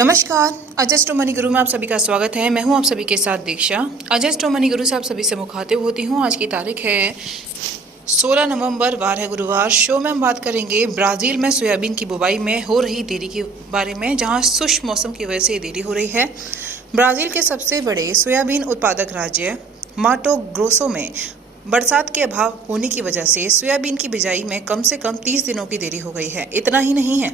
नमस्कार, adjust money गुरु में आप सभी का स्वागत है। मैं हूं आप सभी के साथ दीक्षा। अजस्ट मनी गुरु से आप सभी से मुखातिब होती हूं। आज की तारीख है 16 नवंबर, वार है गुरुवार। शो में हम बात करेंगे ब्राज़ील में सोयाबीन की बुवाई में हो रही देरी के बारे में, जहां शुष्क मौसम की वजह से देरी हो रही है। ब्राज़ील के सबसे बड़े सोयाबीन उत्पादक राज्य माटो ग्रोसो में बरसात के अभाव होने की वजह से सोयाबीन की बिजाई में कम से कम 30 दिनों की देरी हो गई है। इतना ही नहीं है,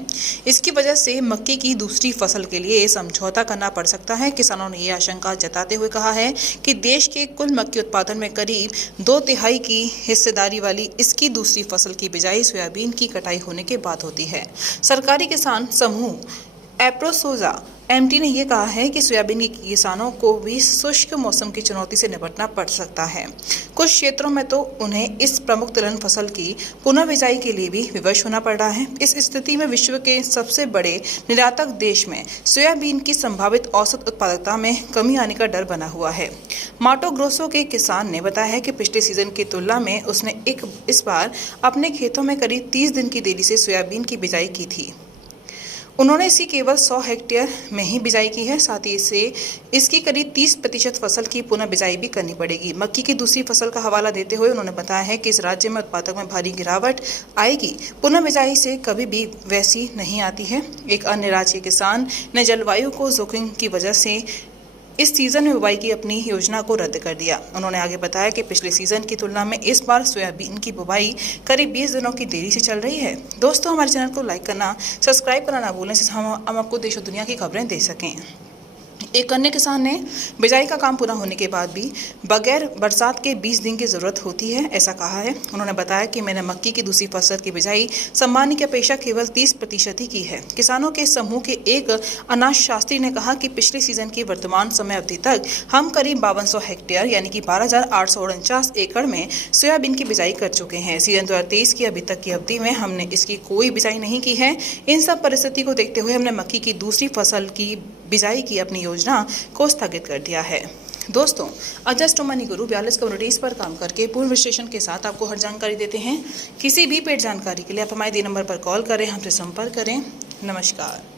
इसकी वजह से मक्के की दूसरी फसल के लिए समझौता करना पड़ सकता है। किसानों ने ये आशंका जताते हुए कहा है कि देश के कुल मक्के उत्पादन में करीब 2/3 की हिस्सेदारी वाली इसकी दूसरी फसल की बिजाई सोयाबीन की कटाई होने के बाद होती है। सरकारी किसान समूह एप्रोसोजा एमटी ने यह कहा है कि सोयाबीन के किसानों को भी शुष्क मौसम की चुनौती से निपटना पड़ सकता है। कुछ क्षेत्रों में तो उन्हें इस प्रमुख तिलहन फसल की पुनः बिजाई के लिए भी विवश होना पड़ रहा है। इस स्थिति में विश्व के सबसे बड़े निर्यातक देश में सोयाबीन की संभावित औसत उत्पादकता में कमी आने का डर बना हुआ है। माटो ग्रोसो के किसान ने बताया है कि पिछले सीजन की तुलना में उसने इस बार अपने खेतों में करीब 30 दिन की देरी से सोयाबीन की बिजाई की थी। उन्होंने इसकी केवल 100 हेक्टेयर में ही बिजाई की है। साथ ही इसकी करीब 30% फसल की पुनः बिजाई भी करनी पड़ेगी। मक्की की दूसरी फसल का हवाला देते हुए उन्होंने बताया है कि इस राज्य में उत्पादक में भारी गिरावट आएगी। पुनः बिजाई से कभी भी वैसी नहीं आती है। एक अन्य राज्य किसान ने जलवायु को जोखिम की वजह से इस सीजन में बुवाई की अपनी योजना को रद्द कर दिया। उन्होंने आगे बताया कि पिछले सीजन की तुलना में इस बार सोयाबीन की बुवाई करीब 20 दिनों की देरी से चल रही है। दोस्तों, हमारे चैनल को लाइक करना, सब्सक्राइब करना ना भूलें, जिससे हम आपको देश और दुनिया की खबरें दे सकें। एक अन्य किसान ने बिजाई का काम पूरा होने के बाद भी बगैर बरसात के 20 दिन की ज़रूरत होती है, ऐसा कहा है। उन्होंने बताया कि मैंने मक्की की दूसरी फसल की बिजाई सम्मान की अपेक्षा केवल 30% ही की है। किसानों के समूह के एक अनाज शास्त्री ने कहा कि पिछले सीजन की वर्तमान समय अवधि तक हम करीब 5200 हेक्टेयर यानी कि 12,849 एकड़ में सोयाबीन की बिजाई कर चुके हैं। सीजन 2023 की अभी तक की अवधि में हमने इसकी कोई बिजाई नहीं की है। इन सब परिस्थिति को देखते हुए हमने मक्की की दूसरी फसल की बिजाई की अपनी योजना को स्थगित कर दिया है। दोस्तों, अजस्ट मनी गुरु 42 कम्युनिटीज पर काम करके पूर्ण विश्लेषण के साथ आपको हर जानकारी देते हैं। किसी भी पेड जानकारी के लिए आप हमारे दिए नंबर पर कॉल करें, हमसे संपर्क करें। नमस्कार।